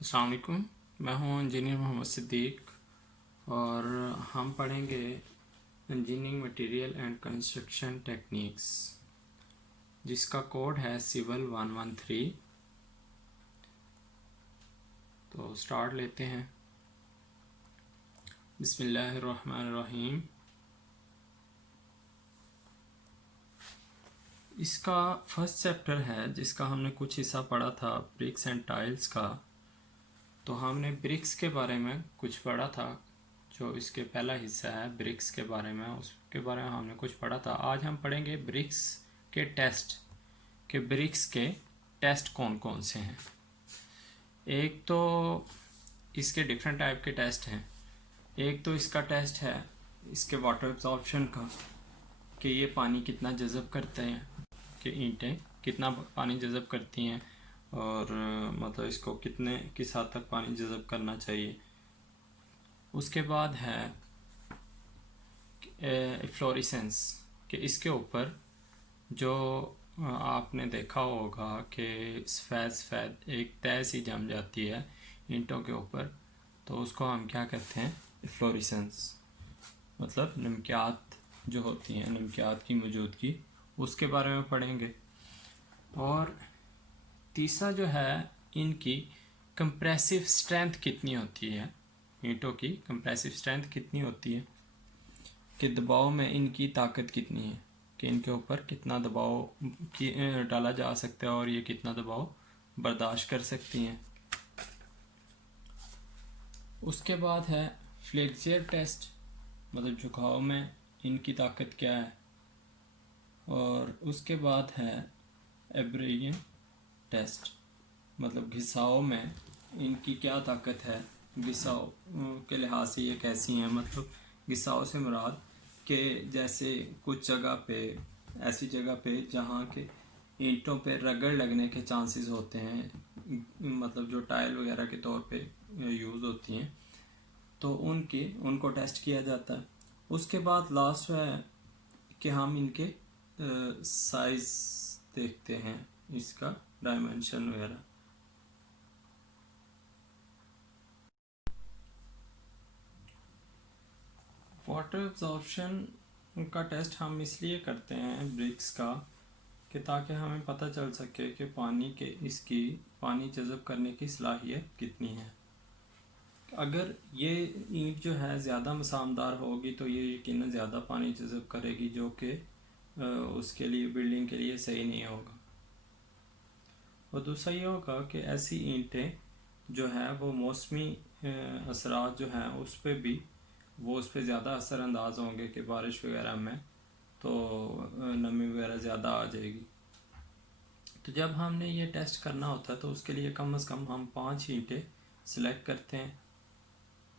अस्सलाम वालेकुम। मैं हूं इंजीनियर मोहम्मद सिद्दीक और हम पढ़ेंगे engineering material and construction techniques, जिसका कोड है सिविल 113। तो स्टार्ट लेते हैं। बिस्मिल्लाहिर्रहमानिर्रहीम। इसका फर्स्ट चैप्टर है जिसका हमने कुछ हिस्सा पढ़ा था ब्रिक्स एंड टाइल्स का। तो हमने ब्रिक्स के बारे में कुछ पढ़ा था, जो इसके पहला हिस्सा है ब्रिक्स के बारे में, उसके बारे में हमने कुछ पढ़ा था। आज हम पढ़ेंगे ब्रिक्स के टेस्ट, कि ब्रिक्स के टेस्ट कौन कौन से हैं। एक तो इसके डिफरेंट टाइप के टेस्ट हैं। एक तो इसका टेस्ट है इसके वाटर एब्जॉर्प्शन का, कि ये पानी कितना जज़ब करते हैं, कि ईंटें कितना पानी जज़ब करती हैं और मतलब इसको किस हद तक पानी जज़ब करना चाहिए। उसके बाद है फ्लोरेसेंस, कि इसके ऊपर जो आपने देखा होगा कि सफ़ेद सफ़ेद एक तय सी जम जाती है ईंटों के ऊपर, तो उसको हम क्या कहते हैं, फ्लोरेसेंस। मतलब नमकियात जो होती हैं, नमकियात की मौजूदगी, उसके बारे में पढ़ेंगे। और तीसरा जो है, इनकी कंप्रेसिव स्ट्रेंथ कितनी होती है, ईंटों की कंप्रेसिव स्ट्रेंथ कितनी होती है, कि दबाव में इनकी ताकत कितनी है, कि इनके ऊपर कितना दबाव डाला जा सकता है और ये कितना दबाव बर्दाश्त कर सकती हैं। उसके बाद है फ्लेक्सियर टेस्ट, मतलब झुकाव में इनकी ताकत क्या है। और उसके बाद है एब्रेशन टेस्ट, मतलब घिसाव में इनकी क्या ताकत है, घिसाव के लिहाज से ये कैसी हैं। मतलब घिसाव से मुराद कि जैसे कुछ जगह पे, ऐसी जगह पे जहाँ के ईंटों पे रगड़ लगने के चांसेस होते हैं, मतलब जो टाइल वगैरह के तौर पे यूज़ होती हैं, तो उनको टेस्ट किया जाता है। उसके बाद लास्ट है कि हम इनके साइज़ देखते हैं, इसका डायमेंशन वगैरह। वाटर एब्जॉर्प्शन का टेस्ट हम इसलिए करते हैं ब्रिक्स का, कि ताकि हमें पता चल सके कि इसकी पानी जज़ब करने की सलाहियत कितनी है। अगर ये ईंट जो है ज़्यादा मसामदार होगी तो ये यकीनन ज़्यादा पानी जज़ब करेगी, जो कि उसके लिए, बिल्डिंग के लिए सही नहीं होगा। और दूसरा ये होगा कि ऐसी ईंटें जो है वो मौसमी असरात जो हैं उस पर भी, वो उस पर ज़्यादा असरअंदाज होंगे, कि बारिश वगैरह में तो नमी वगैरह ज़्यादा आ जाएगी। तो जब हमने ये टेस्ट करना होता है तो उसके लिए कम से कम हम 5 ईंटें सिलेक्ट करते हैं,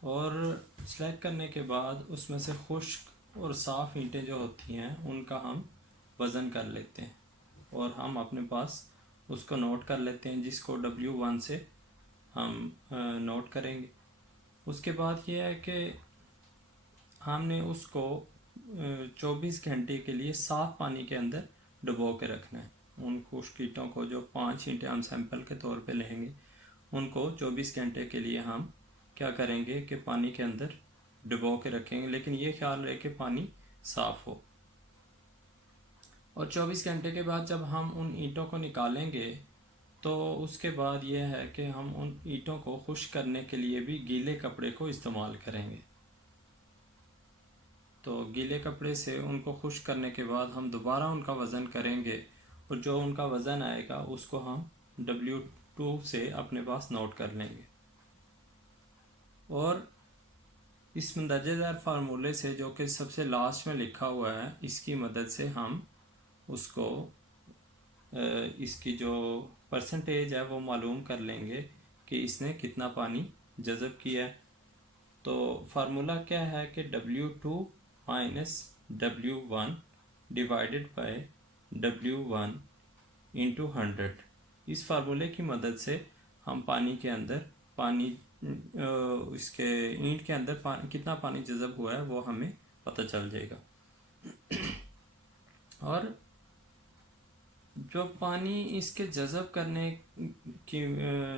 और सिलेक्ट करने के बाद उसमें से खुश्क और साफ़ ईंटें जो होती हैं उनका हम वज़न कर लेते हैं, और हम अपने पास उसको नोट कर लेते हैं, जिसको W1 से हम नोट करेंगे। उसके बाद ये है कि हमने उसको 24 घंटे के लिए साफ़ पानी के अंदर डुबो के रखना है। उन खुश्क ईंटों को, जो 5 ईंटें हम सैंपल के तौर पे लेंगे, उनको 24 घंटे के लिए हम क्या करेंगे कि पानी के अंदर डुबो के रखेंगे, लेकिन ये ख्याल रहे कि पानी साफ़ हो। और 24 घंटे के बाद जब हम उन ईंटों को निकालेंगे, तो उसके बाद यह है कि हम उन ईंटों को खुश्क करने के लिए भी गीले कपड़े को इस्तेमाल करेंगे। तो गीले कपड़े से उनको खुश्क करने के बाद हम दोबारा उनका वज़न करेंगे, और जो उनका वज़न आएगा उसको हम W2 से अपने पास नोट कर लेंगे। और इस मंदरजेदार फार्मूले से, जो कि सबसे लास्ट में लिखा हुआ है, इसकी मदद से हम उसको इसकी जो परसेंटेज है वो मालूम कर लेंगे कि इसने कितना पानी जज़ब किया है। तो फार्मूला क्या है कि W2 minus W1 divided by W1 into 100। इस फार्मूले की मदद से हम पानी के अंदर इसके ईंट के अंदर कितना पानी जज़ब हुआ है वो हमें पता चल जाएगा। और जो पानी इसके जज़ब करने की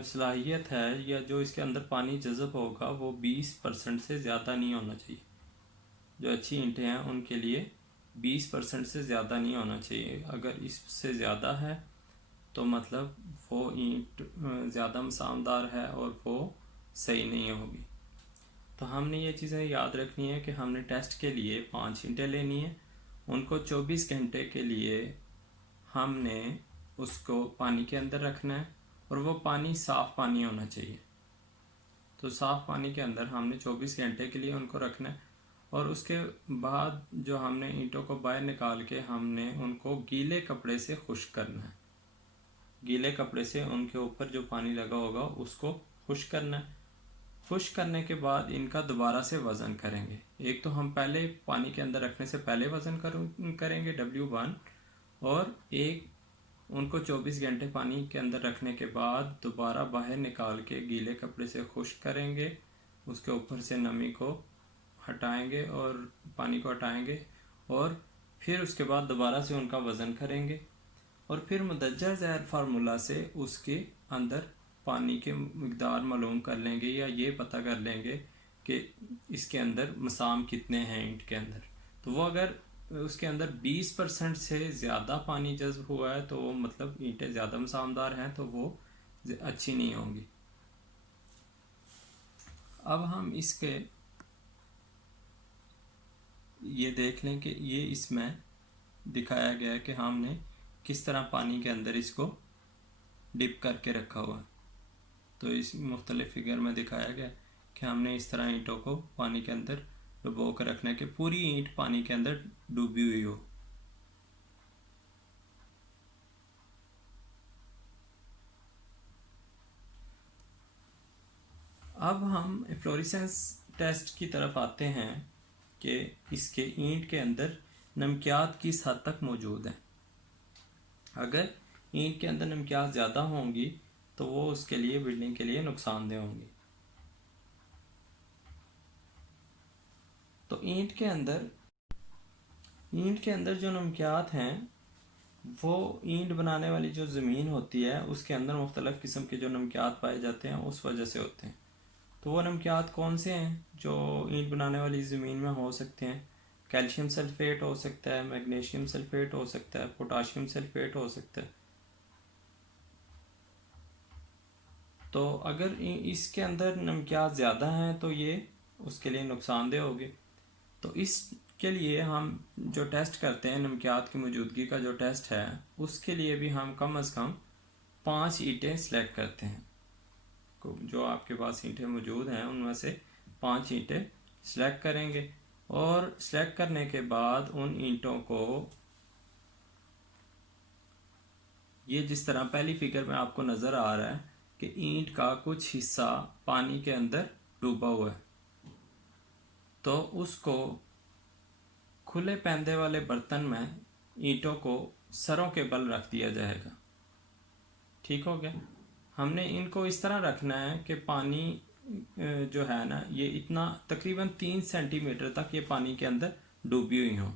सलाहियत है, या जो इसके अंदर पानी जज़ब होगा, वो 20% से ज़्यादा नहीं होना चाहिए। जो अच्छी ईंटें हैं उनके लिए 20% से ज़्यादा नहीं होना चाहिए। अगर इससे ज़्यादा है तो मतलब वो ईंट ज़्यादा मसामदार है और वो सही नहीं होगी। तो हमने ये चीज़ें याद रखनी है कि हमने टेस्ट के लिए 5 ईंटें लेनी है, उनको 24 घंटे के लिए हमने उसको पानी के अंदर रखना है, और वो पानी साफ़ पानी होना चाहिए। तो साफ़ पानी के अंदर हमने 24 घंटे के लिए उनको रखना है, और उसके बाद जो हमने ईंटों को बाहर निकाल के हमने उनको गीले कपड़े से खुश्क करना है। गीले कपड़े से उनके ऊपर जो पानी लगा होगा उसको खुश्क करना है। खुश्क करने के बाद इनका दोबारा से वज़न करेंगे। एक तो हम पहले पानी के अंदर रखने से पहले वज़न करेंगे W1, और एक उनको 24 घंटे पानी के अंदर रखने के बाद दोबारा बाहर निकाल के गीले कपड़े से खुश्क करेंगे। उसके ऊपर से नमी को हटाएंगे और पानी को हटाएंगे, और फिर उसके बाद दोबारा से उनका वज़न करेंगे, और फिर मुदज्जर ज़ैर फार्मूला से उसके अंदर पानी के मिक़दार मालूम कर लेंगे, या ये पता कर लेंगे कि इसके अंदर मसाम कितने हैं ईंट के अंदर। तो वो अगर उसके अंदर 20% से ज़्यादा पानी जज़्ब हुआ है तो वो मतलब ईंटें ज़्यादा मसामदार हैं, तो वो अच्छी नहीं होंगी। अब हम इसके ये देख लें कि ये इसमें दिखाया गया है कि हमने किस तरह पानी के अंदर इसको डिप करके रखा हुआ है। तो इस मुख्तलिफ फिगर में दिखाया गया कि हमने इस तरह ईंटों को पानी के अंदर डुबो कर रखना है कि पूरी ईंट पानी के अंदर डूबी हुई हो। अब हम फ्लोरेसेंस टेस्ट की तरफ आते हैं कि इसके ईंट के अंदर नमकियात किस हद तक मौजूद है। अगर ईंट के अंदर नमकियात ज़्यादा होंगी तो वो उसके लिए बिल्डिंग के लिए नुकसानदेह होंगी। तो ईंट के अंदर जो नमकियात हैं वो ईंट बनाने वाली जो ज़मीन होती है उसके अंदर मुख्तलिफ़ किस्म के जो नमकियात पाए जाते हैं उस वजह से होते हैं। तो वो नमकियात कौन से हैं जो ईंट बनाने वाली ज़मीन में हो सकते हैं? कैल्शियम सल्फेट हो सकता है, मैग्नीशियम सल्फेट हो सकता है, पोटाशियम सल्फेट हो सकता है। तो अगर इसके अंदर नमकियात ज़्यादा हैं तो ये उसके लिए नुकसानदेह होगी। तो इसके लिए हम जो टेस्ट करते हैं, नमकियात की मौजूदगी का जो टेस्ट है, उसके लिए भी हम कम से कम 5 ईंटें सेलेक्ट करते हैं। जो आपके पास ईंटें मौजूद हैं उनमें से 5 ईंटें सेलेक्ट करेंगे, और सेलेक्ट करने के बाद उन ईंटों को ये जिस तरह पहली फिगर में आपको नज़र आ रहा है कि ईंट का कुछ हिस्सा पानी के अंदर डूबा हुआ है, तो उसको खुले पैंदे वाले बर्तन में ईंटों को सरों के बल रख दिया जाएगा। ठीक हो गया। हमने इनको इस तरह रखना है कि पानी जो है ना, ये इतना तकरीबन 3 सेंटीमीटर तक ये पानी के अंदर डूबी हुई हो।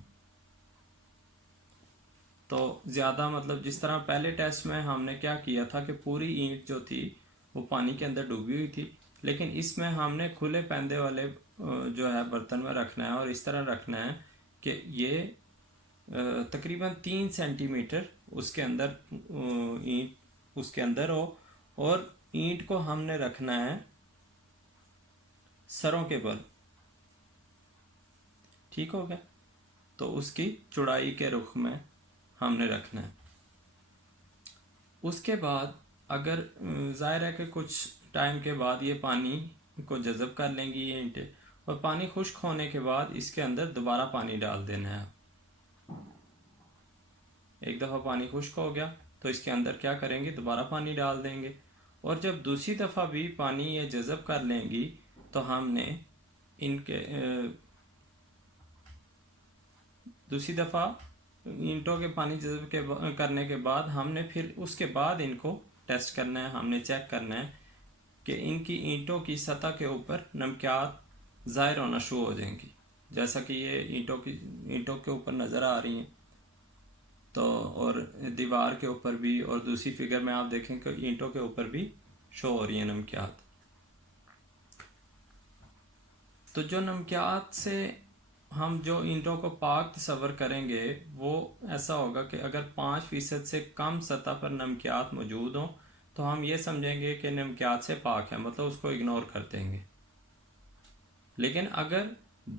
तो ज़्यादा मतलब जिस तरह पहले टेस्ट में हमने क्या किया था कि पूरी ईंट जो थी वो पानी के अंदर डूबी हुई थी, लेकिन इसमें हमने खुले पैंदे वाले जो है बर्तन में रखना है, और इस तरह रखना है कि ये तकरीबन 3 सेंटीमीटर उसके अंदर ईंट उसके अंदर हो, और ईंट को हमने रखना है सरों के बल। ठीक हो गया। तो उसकी चौड़ाई के रुख में हमने रखना है। उसके बाद अगर ज़ाहिर है कि कुछ टाइम के बाद ये पानी को जज़ब कर लेंगी ये ईंटें, और पानी खुश्क होने के बाद इसके अंदर दोबारा पानी डाल देना है। एक दफ़ा पानी खुश्क हो गया तो इसके अंदर क्या करेंगे, दोबारा पानी डाल देंगे, और जब दूसरी दफ़ा भी पानी ये जज़ब कर लेंगी तो हमने इनके दूसरी दफ़ा ईंटों के पानी जज़ब करने के बाद हमने फिर उसके बाद इनको टेस्ट करना है। हमने चेक करना है कि इनकी ईंटों की सतह के ऊपर नमकियात ज़ाहिर होना शुरू हो जाएंगी, जैसा कि ये ईंटों के ऊपर नज़र आ रही हैं। तो और दीवार के ऊपर भी, और दूसरी फिगर में आप देखें कि ईंटों के ऊपर भी शो हो रही है नमकियात। तो जो नमकियात से हम जो ईंटों को पाक तस्वर करेंगे वो ऐसा होगा कि अगर 5% से कम सतह पर नमकियात मौजूद हों तो हम ये समझेंगे कि नमकियात से पाक है, मतलब उसको इग्नोर कर देंगे। लेकिन अगर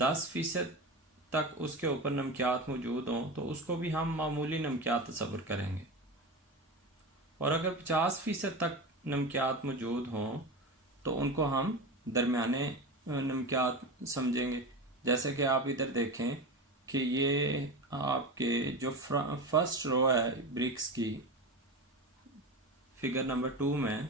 10% तक उसके ऊपर नमकियात मौजूद हों तो उसको भी हम मामूली नमकियात तस्वर करेंगे। और अगर 50% तक नमकियात मौजूद हों तो उनको हम दरमियाने नमकियात समझेंगे। जैसे कि आप इधर देखें कि ये आपके जो फर्स्ट रो है ब्रिक्स की फिगर नंबर 2 में,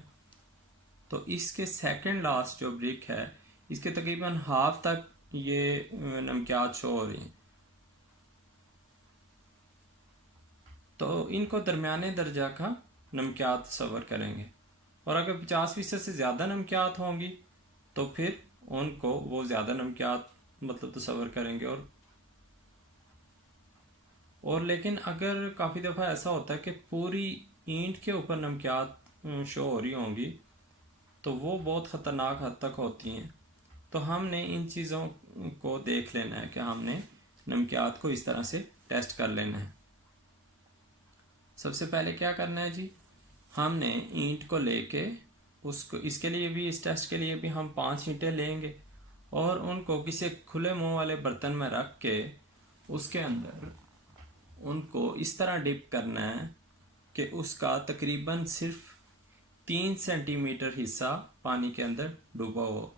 तो इसके सेकंड लास्ट जो ब्रिक है इसके तकरीबन हाफ तक ये नमकियात शो हो रही हैं। तो इनको दरमियाने दर्जा का नमकियात तस्वर करेंगे। और अगर 50% से ज़्यादा नमकियात होंगी तो फिर उनको वो ज़्यादा नमकियात मतलब तस्वर करेंगे। और लेकिन अगर काफ़ी दफ़ा ऐसा होता है कि पूरी ईंट के ऊपर नमकियात शो हो रही होंगी तो वो बहुत ख़तरनाक हद तक होती हैं। तो हमने इन चीज़ों को देख लेना है कि हमने नमकियात को इस तरह से टेस्ट कर लेना है। सबसे पहले क्या करना है जी, हमने ईंट को लेके उसको, इसके लिए भी, इस टेस्ट के लिए भी हम 5 ईंटें लेंगे और उनको किसी खुले मुंह वाले बर्तन में रख के उसके अंदर उनको इस तरह डिप करना है कि उसका तकरीबन सिर्फ 3 सेंटीमीटर हिस्सा पानी के अंदर डूबा हो।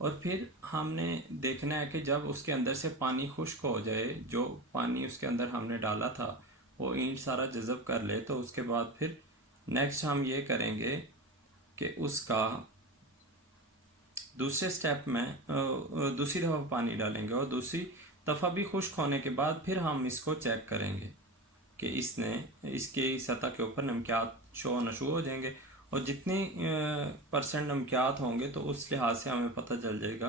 और फिर हमने देखना है कि जब उसके अंदर से पानी खुश्क हो जाए, जो पानी उसके अंदर हमने डाला था वो ईंट सारा जज़ब कर ले, तो उसके बाद फिर नेक्स्ट हम ये करेंगे कि उसका दूसरे स्टेप में दूसरी दफ़ा पानी डालेंगे और दूसरी दफ़ा भी खुश्क होने के बाद फिर हम इसको चेक करेंगे कि इसके सतह के ऊपर नमकियात शो होना शुरू हो जाएंगे। और जितनी % नमकियात होंगे तो उस लिहाज से हमें पता चल जाएगा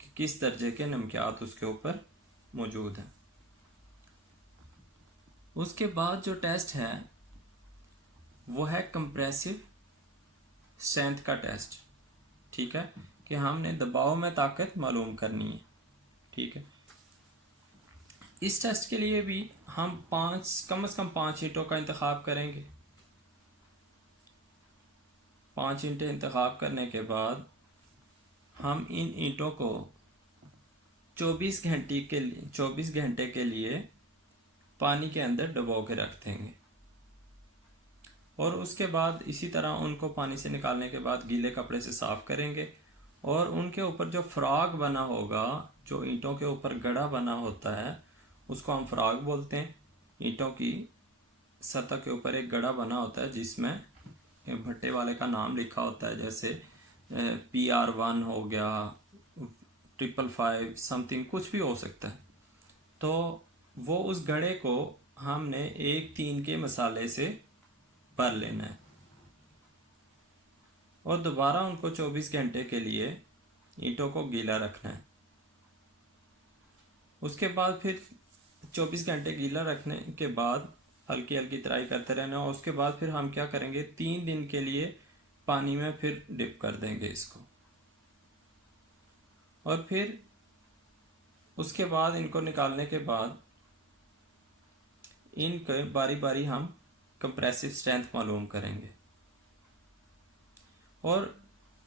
कि किस दर्जे के नमकियात उसके ऊपर मौजूद हैं। उसके बाद जो टेस्ट है वो है कंप्रेसिव स्ट्रेंथ का टेस्ट। ठीक है, कि हमने दबाव में ताकत मालूम करनी है। ठीक है, इस टेस्ट के लिए भी हम कम से कम 5 ईंटों का इंतखाब करेंगे। 5 ईंटें इंतखाब करने के बाद हम इन ईंटों को 24 घंटे के लिए पानी के अंदर डुबो के रख देंगे। और उसके बाद इसी तरह उनको पानी से निकालने के बाद गीले कपड़े से साफ करेंगे और उनके ऊपर जो फ्रॉग बना होगा, जो ईंटों के ऊपर गड़ा बना होता है उसको हम फ्रॉग बोलते हैं। ईंटों की सतह के ऊपर एक गड़ा बना होता है जिसमें भट्टे वाले का नाम लिखा होता है, जैसे PR1 हो गया, 555 समथिंग, कुछ भी हो सकता है। तो वो उस गड़े को हमने 1-3 के मसाले से भर लेना है और दोबारा उनको 24 घंटे के लिए ईंटों को गीला रखना है। उसके बाद फिर 24 घंटे गीला रखने के बाद हल्की हल्की तराई करते रहना। और उसके बाद फिर हम क्या करेंगे, 3 दिन के लिए पानी में फिर डिप कर देंगे इसको। और फिर उसके बाद इनको निकालने के बाद इनके बारी बारी हम कंप्रेसिव स्ट्रेंथ मालूम करेंगे। और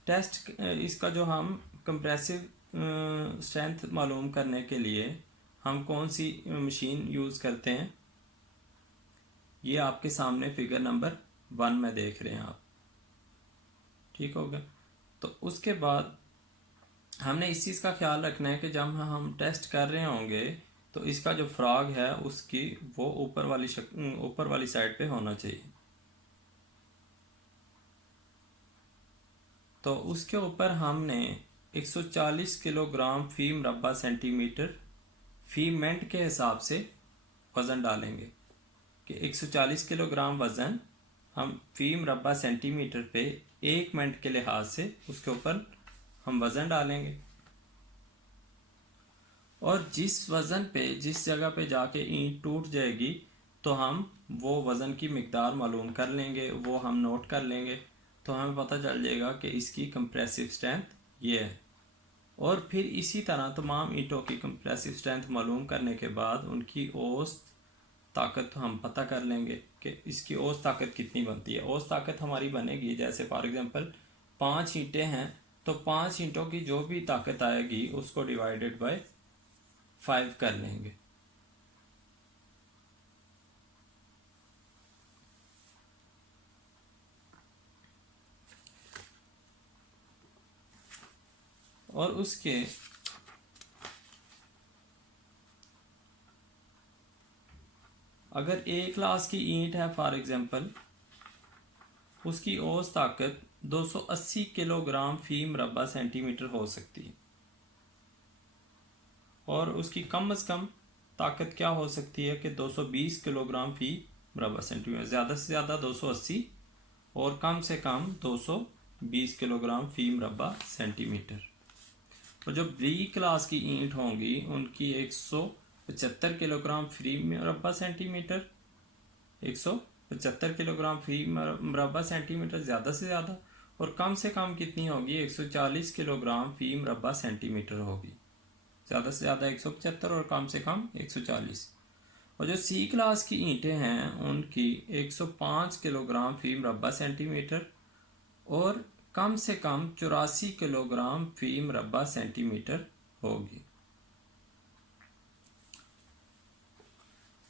टेस्ट इसका जो हम कंप्रेसिव स्ट्रेंथ मालूम करने के लिए हम कौन सी मशीन यूज़ करते हैं, ये आपके सामने फिगर नंबर 1 में देख रहे हैं आप। ठीक हो गया। तो उसके बाद हमने इस चीज़ का ख्याल रखना है कि जब हम टेस्ट कर रहे होंगे तो इसका जो फ्रॉग है उसकी वो ऊपर वाली साइड पे होना चाहिए। तो उसके ऊपर हमने 140 किलोग्राम फी मुरब्बा सेंटीमीटर फी मिनट के हिसाब से वज़न डालेंगे कि 140 किलोग्राम वज़न हम फी मुरब्बा सेंटीमीटर पे 1 मिनट के लिहाज से उसके ऊपर हम वज़न डालेंगे। और जिस वज़न पे, जिस जगह पे जाके ईंट टूट जाएगी तो हम वो वज़न की मिकदार मालूम कर लेंगे, वो हम नोट कर लेंगे, तो हमें पता चल जाएगा कि इसकी कंप्रेसिव स्ट्रेंथ ये है। और फिर इसी तरह तमाम ईंटों की कंप्रेसिव स्ट्रेंथ मालूम करने के बाद उनकी औसत ताकत हम पता कर लेंगे कि इसकी औसत ताकत कितनी बनती है। औसत ताकत हमारी बनेगी, जैसे फॉर एग्जांपल 5 ईंटें हैं तो 5 ईंटों की जो भी ताकत आएगी उसको डिवाइडेड बाय 5 कर लेंगे। और उसके अगर एक क्लास की ईंट है फॉर एग्जांपल, उसकी औसत ताकत 280 किलोग्राम फी मरबा सेंटीमीटर हो सकती है। और उसकी कम से कम ताकत क्या हो सकती है कि 220 किलोग्राम फी मरबा सेंटीमीटर, ज़्यादा से ज़्यादा 280 और कम से कम 220 किलोग्राम फी मरबा सेंटीमीटर। और जो बी क्लास की ईंट होंगी उनकी 175 किलोग्राम फी मरबा सेंटीमीटर, 175 किलोग्राम फी मरबा सेंटीमीटर ज़्यादा से ज़्यादा, और कम से कम कितनी होगी 140 किलोग्राम फी मरबा सेंटीमीटर होगी। ज़्यादा से ज़्यादा 175 और कम से कम 140। और जो सी क्लास की ईंटें हैं उनकी 105 किलोग्राम फी मरबा सेंटीमीटर और कम से कम 84 किलोग्राम फी मरबा सेंटीमीटर होगी।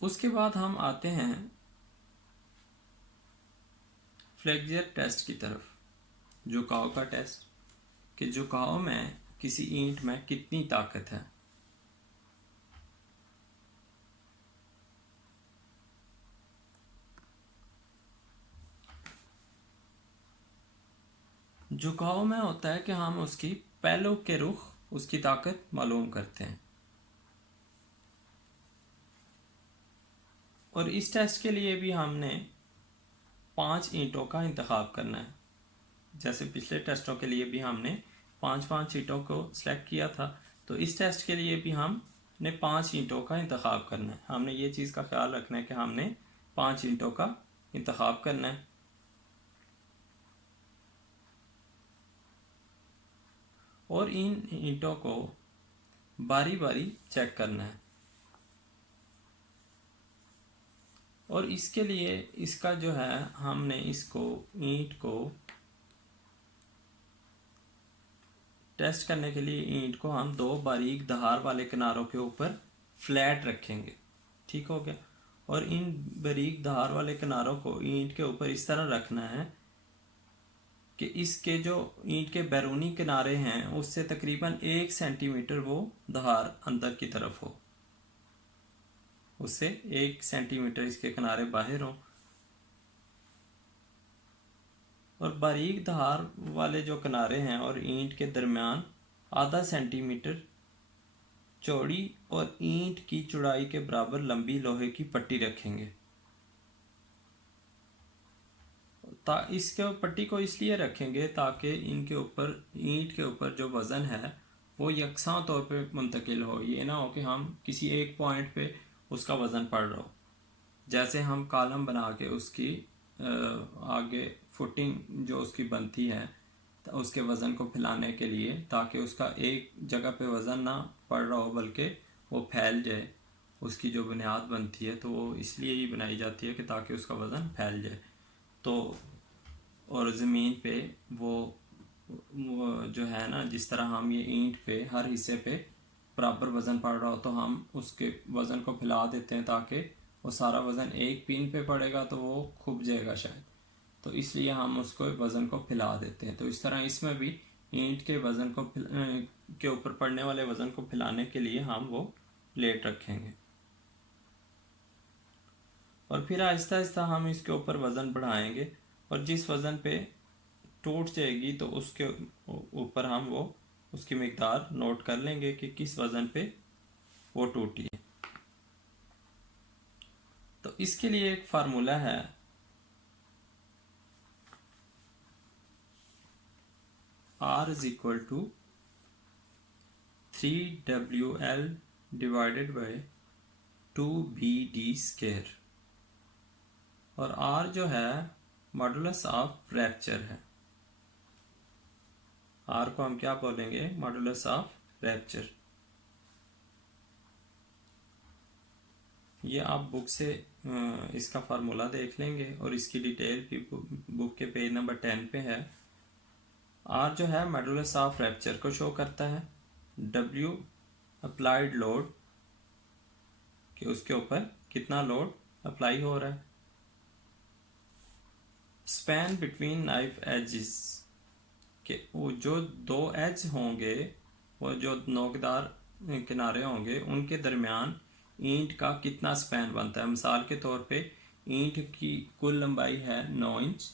उसके बाद हम आते हैं फ्लेक्सर टेस्ट की तरफ, झुकाव का टेस्ट, कि झुकाव में किसी ईंट में कितनी ताकत है। झुकाव में होता है कि हम उसकी पैलों के रुख, उसकी ताकत मालूम करते हैं। और इस टेस्ट के लिए भी हमने 5 ईंटों का इंतखाब करना है। जैसे पिछले टेस्टों के लिए भी हमने 5-5 ईंटों को सिलेक्ट किया था, तो इस टेस्ट के लिए भी हमने 5 ईंटों का इंतखाब करना है। हमने ये चीज़ का ख्याल रखना है कि हमने 5 ईंटों का इंतखाब करना है। और इन ईंटों को बारी बारी चेक करना है। और इसके लिए इसका जो है, हमने इसको ईंट को टेस्ट करने के लिए ईंट को हम 2 बारीक धार वाले किनारों के ऊपर फ्लैट रखेंगे। ठीक हो गया। और इन बारीक धार वाले किनारों को ईंट के ऊपर इस तरह रखना है कि इसके जो ईंट के बैरूनी किनारे हैं उससे तकरीबन 1 सेंटीमीटर वो धार अंदर की तरफ हो, उससे 1 सेंटीमीटर इसके किनारे बाहर हो। और बारीक धार वाले जो किनारे हैं और ईंट के दरमियान आधा सेंटीमीटर चौड़ी और ईंट की चौड़ाई के बराबर लंबी लोहे की पट्टी रखेंगे। इसके पट्टी को इसलिए रखेंगे ताकि इनके ऊपर, ईंट के ऊपर जो वज़न है वो यकसा तौर पे मुंतकिल हो। ये ना हो कि हम किसी एक पॉइंट पे उसका वज़न पड़ रहा हो। जैसे हम कॉलम बना के उसकी आगे फुटिंग जो उसकी बनती है तो उसके वज़न को फैलाने के लिए, ताकि उसका एक जगह पे वज़न ना पड़ रहा हो बल्कि वो फैल जाए, उसकी जो बुनियाद बनती है तो वो इसलिए ही बनाई जाती है कि ताकि उसका वज़न फैल जाए। तो और ज़मीन पे वो जो है ना, जिस तरह हम ये ईंट पे हर हिस्से पे बराबर वज़न पड़ रहा हो तो हम उसके वज़न को फैला देते हैं ताकि वो सारा वज़न एक पिन पे पड़ेगा तो वो खुब जाएगा शायद, तो इसलिए हम उसको वज़न को फैला देते हैं। तो इस तरह इसमें भी ईंट के वज़न को के ऊपर पड़ने वाले वज़न को फैलाने के लिए हम वो प्लेट रखेंगे। और फिर आहिस्ता आहिस्ता हम इसके ऊपर वज़न बढ़ाएंगे और जिस वज़न पे टूट जाएगी तो उसके ऊपर हम वो उसकी मिकदार नोट कर लेंगे कि किस वज़न पे वो टूटी है। तो इसके लिए एक फार्मूला है, R is equal to 3WL divided by 2BD square। और आर जो है मॉडुलस ऑफ फ्रैक्चर है। आर को हम क्या बोलेंगे? Modulus of fracture. ये आप बुक से इसका फार्मूला देख लेंगे और इसकी डिटेल भी बुक के पेज नंबर 10 पे है। आर जो है मॉडुलस ऑफ फ्रैक्चर को शो करता है। डब्ल्यू अप्लाइड लोड, कि उसके ऊपर कितना लोड अप्लाई हो रहा है। स्पैन बिटवीन नाइफ एजेस, कि वो जो दो एज होंगे, वो जो नोकदार किनारे होंगे, उनके दरमियान ईंट का कितना स्पैन बनता है। मिसाल के तौर पे ईंट की कुल लंबाई है 9 इंच।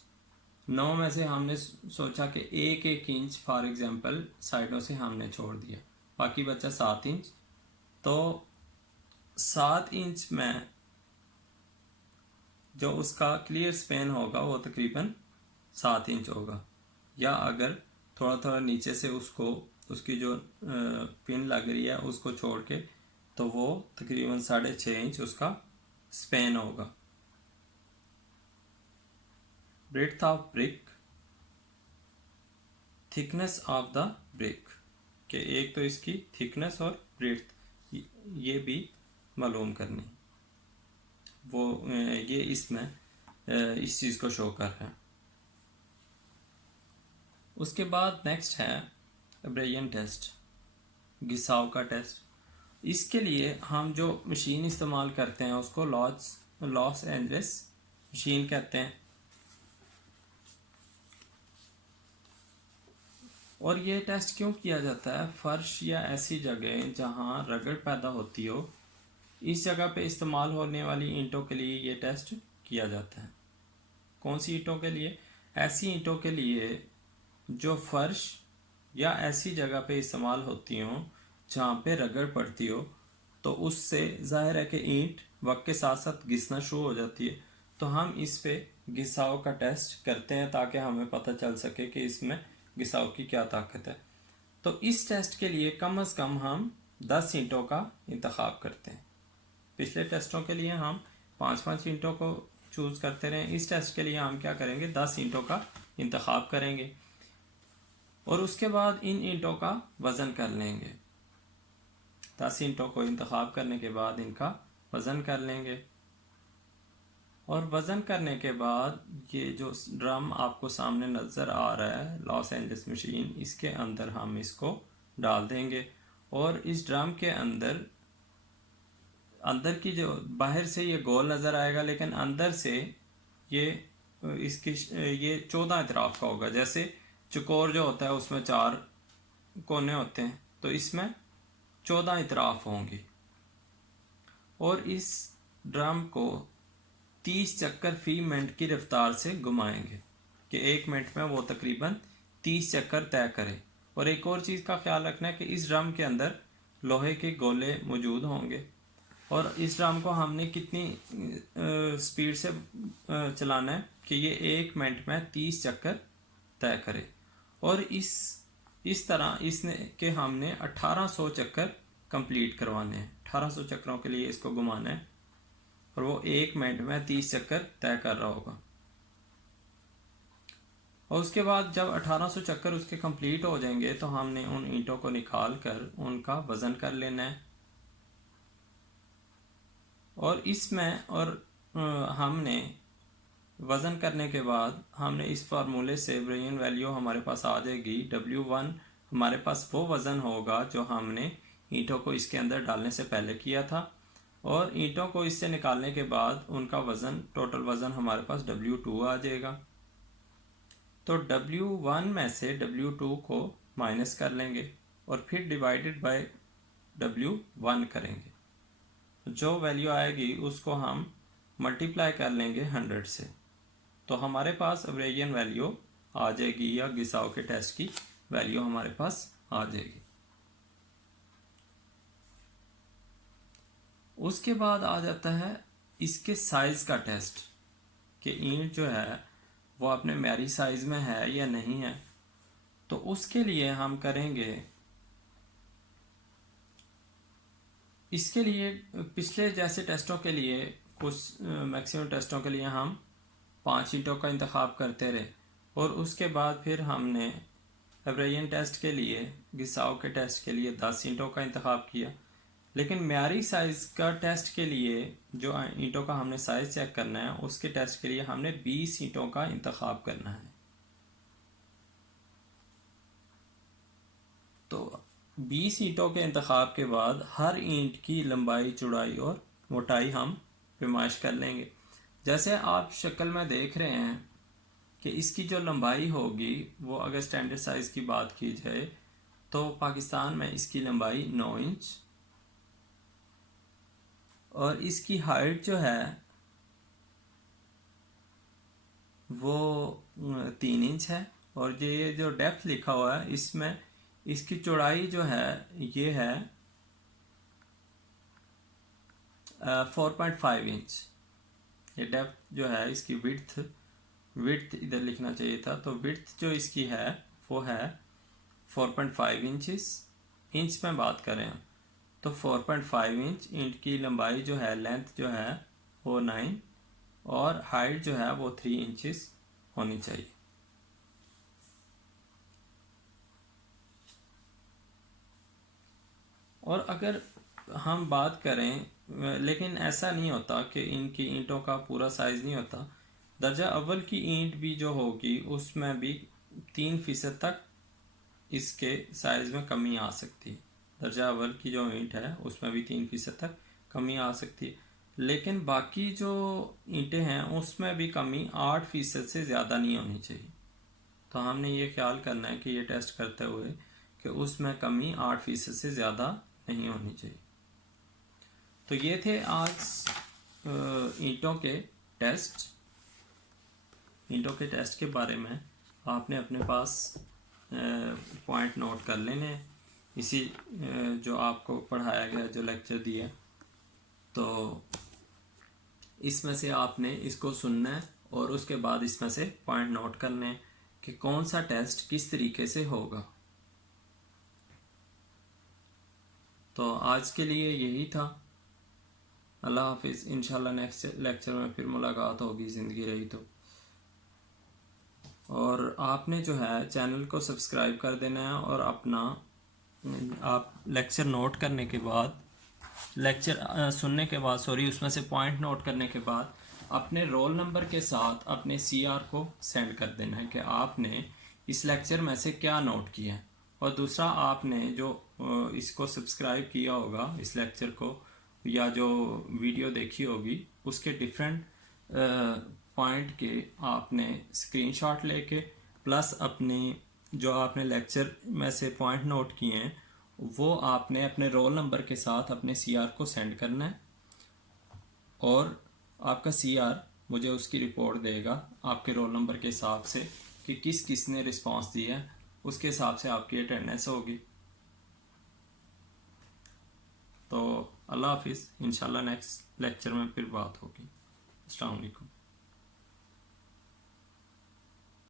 9 में से हमने सोचा कि 1-1 इंच फॉर एग्जांपल साइडों से हमने छोड़ दिया, बाकी बचा 7 इंच। तो 7 इंच में जो उसका क्लियर स्पेन होगा वो तकरीबन 7 इंच होगा। या अगर थोड़ा थोड़ा नीचे से उसको, उसकी जो पिन लग रही है उसको छोड़ के, तो वो तकरीबन 6.5 इंच उसका स्पेन होगा। Breadth of brick, thickness of the brick, कि एक तो इसकी थिकनेस और ब्रेड्थ ये भी मालूम करनी, वो ये इसमें इस चीज़ को शो कर रहा है। उसके बाद नेक्स्ट है एब्रेजन टेस्ट, घिसाव का टेस्ट। इसके लिए हम जो मशीन इस्तेमाल करते हैं उसको लॉस एंजलिस मशीन कहते हैं। और ये टेस्ट क्यों किया जाता है? फर्श या ऐसी जगह जहाँ रगड़ पैदा होती हो, इस जगह पे इस्तेमाल होने वाली ईंटों के लिए ये टेस्ट किया जाता है। कौन सी ईंटों के लिए? ऐसी ईंटों के लिए जो फर्श या ऐसी जगह पे इस्तेमाल होती हो जहाँ पे रगड़ पड़ती हो, तो उससे जाहिर है कि ईंट वक्त के साथ साथ घिसना शुरू हो जाती है। तो हम इस पे घिसाव का टेस्ट करते हैं ताकि हमें पता चल सके कि इसमें घिसाव की क्या ताकत है। तो इस टेस्ट के लिए कम से कम हम 10 ईंटों का इंतखाब करते हैं। पिछले टेस्टों के लिए हम 5-5 ईंटों को चूज करते रहे। इस टेस्ट के लिए हम क्या करेंगे? 10 ईंटों का इंतखाब करेंगे और उसके बाद इन ईंटों का वजन कर लेंगे। 10 ईंटों को इंतखाब करने के बाद इनका वजन कर लेंगे और वजन करने के बाद ये जो ड्रम आपको सामने नज़र आ रहा है लॉस एंजलिस मशीन, इसके अंदर हम इसको डाल देंगे। और इस ड्रम के अंदर की जो बाहर से ये गोल नज़र आएगा, लेकिन अंदर से ये इसकी ये 14 अतराफ का होगा। जैसे चकोर जो होता है उसमें 4 कोने होते हैं, तो इसमें 14 अतराफ होंगी। और इस ड्रम को 30 चक्कर फी मिनट की रफ्तार से घुमाएंगे कि 1 मिनट में वो तकरीबन 30 चक्कर तय करे। और एक और चीज़ का ख्याल रखना है कि इस ड्रम के अंदर लोहे के गोले मौजूद होंगे और इस ड्रम को हमने कितनी स्पीड से चलाना है कि ये 1 मिनट में 30 चक्कर तय करे। और इस तरह इसने के हमने 1800 चक्कर कंप्लीट करवाने हैं। 1800 चक्करों के लिए इसको घुमाना है और वो 1 मिनट में 30 चक्कर तय कर रहा होगा। और उसके बाद जब 1800 चक्कर उसके कंप्लीट हो जाएंगे तो हमने उन ईंटों को निकाल कर उनका वजन कर लेना है। और इसमें हमने वज़न करने के बाद हमने इस फार्मूले से ब्रेन वैल्यू हमारे पास आ जाएगी। W1 हमारे पास वो वज़न होगा जो हमने ईंटों को इसके अंदर डालने से पहले किया था, और ईंटों को इससे निकालने के बाद उनका वज़न, टोटल वज़न हमारे पास W2 आ जाएगा। तो W1 में से W2 को माइनस कर लेंगे और फिर डिवाइडेड बाय W1 करेंगे। जो वैल्यू आएगी उसको हम मल्टीप्लाई कर लेंगे 100 से, तो हमारे पास एवरेजियन वैल्यू आ जाएगी या घिसाव के टेस्ट की वैल्यू हमारे पास आ जाएगी। उसके बाद आ जाता है इसके साइज का टेस्ट कि ईंट जो है वो अपने मैरी साइज में है या नहीं है। तो उसके लिए हम करेंगे, इसके लिए पिछले जैसे टेस्टों के लिए, कुछ मैक्सिमम टेस्टों के लिए हम 5 ईंटों का इंतखाब करते रहे और उसके बाद फिर हमने एब्रेयन टेस्ट के लिए, घिसाव के टेस्ट के लिए 10 ईंटों का इंतखाब किया। लेकिन म्यारी साइज़ का टेस्ट के लिए, जो ईंटों का हमने साइज़ चेक करना है, उसके टेस्ट के लिए हमने 20 ईंटों का इंतखाब करना है। तो 20 ईंटों के इंतखाब के बाद हर ईंट की लंबाई, चौड़ाई और मोटाई हम पैमाइश कर लेंगे। जैसे आप शक्ल में देख रहे हैं कि इसकी जो लंबाई होगी वो, अगर स्टैंडर्ड साइज़ की बात की जाए तो पाकिस्तान में इसकी लंबाई 9 इंच और इसकी हाइट जो है वो 3 इंच है। और ये जो डेप्थ लिखा हुआ है इसमें इसकी चौड़ाई जो है ये है 4.5 इंच। ये डेप्थ जो है इसकी विड्थ इधर लिखना चाहिए था, तो विड्थ जो इसकी है वो है 4.5 इंचेस। इंच में बात करें तो 4.5 इंच। ईंट की लंबाई जो है, लेंथ जो है वो 9 और हाइट जो है वो 3 इंचेस होनी चाहिए। और अगर हम बात करें, लेकिन ऐसा नहीं होता कि इनकी ईंटों का पूरा साइज़ नहीं होता। दर्जा अव्वल की ईंट भी जो होगी उसमें भी 3% तक इसके साइज़ में कमी आ सकती है। दर्जा अव्वल की जो ईंट है उसमें भी 3% तक कमी आ सकती है। लेकिन बाकी जो ईंटें हैं उसमें भी कमी 8% से ज़्यादा नहीं होनी चाहिए। तो हमने ये ख्याल करना है कि ये टेस्ट करते हुए कि उसमें कमी 8% से ज़्यादा नहीं होनी चाहिए। तो ये थे आज ईंटों के टेस्ट। ईंटों के टेस्ट के बारे में आपने अपने पास पॉइंट नोट कर लेने, इसी जो आपको पढ़ाया गया, जो लेक्चर दिया, तो इसमें से आपने इसको सुनना है और उसके बाद इसमें से पॉइंट नोट करने हैं कि कौन सा टेस्ट किस तरीके से होगा। तो आज के लिए यही था। अल्लाह हाफिज़। इंशाल्लाह नेक्स्ट लेक्चर में फिर मुलाकात होगी, ज़िंदगी रही तो। और आपने जो है चैनल को सब्सक्राइब कर देना है और अपना, आप लेक्चर नोट करने के बाद, लेक्चर सुनने के बाद, सॉरी, उसमें से पॉइंट नोट करने के बाद अपने रोल नंबर के साथ अपने CR को सेंड कर देना है कि आपने इस लेक्चर में से क्या नोट किया है। और दूसरा, आपने जो इसको सब्सक्राइब किया होगा, इस लेक्चर को या जो वीडियो देखी होगी, उसके डिफरेंट पॉइंट के आपने स्क्रीनशॉट लेके प्लस अपने जो आपने लेक्चर में से पॉइंट नोट किए हैं वो आपने अपने रोल नंबर के साथ अपने CR को सेंड करना है। और आपका CR मुझे उसकी रिपोर्ट देगा आपके रोल नंबर के हिसाब से कि किस किस ने रिस्पांस दिया है, उसके हिसाब से आपकी अटेंडेंस होगी। तो अल्लाह हाफिज़। इंशाल्लाह नेक्स्ट लेक्चर में फिर बात होगी। अस्सलाम वालेकुम।